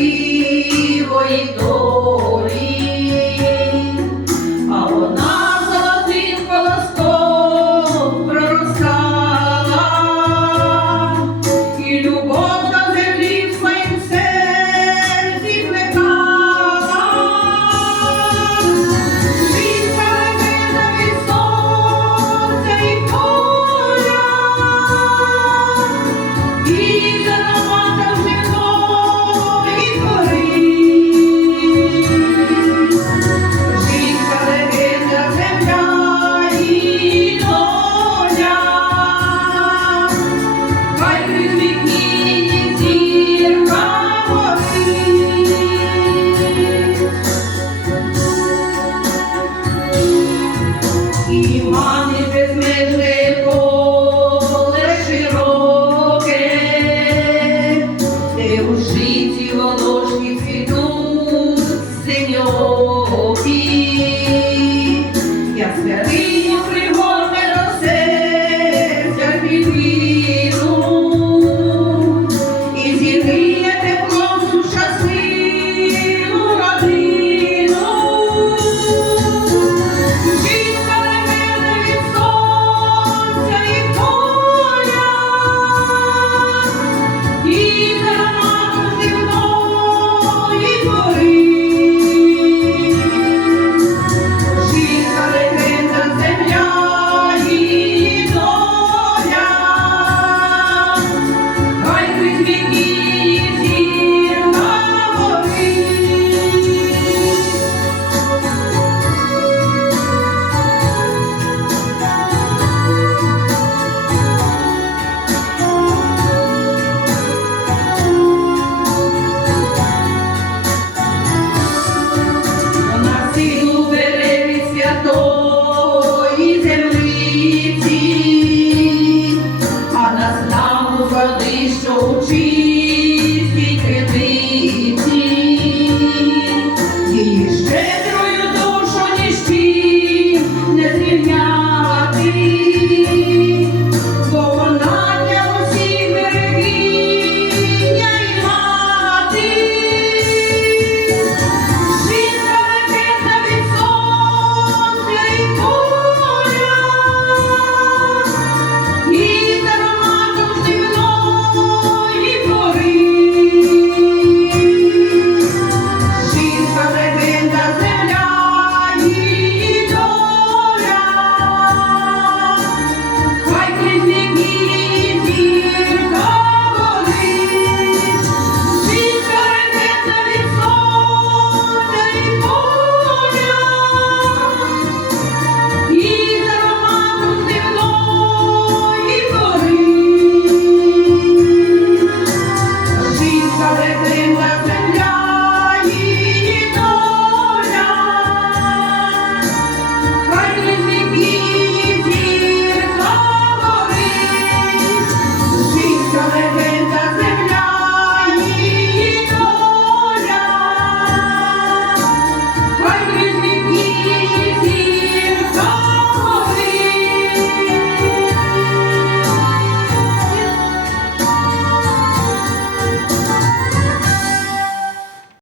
We y. tree.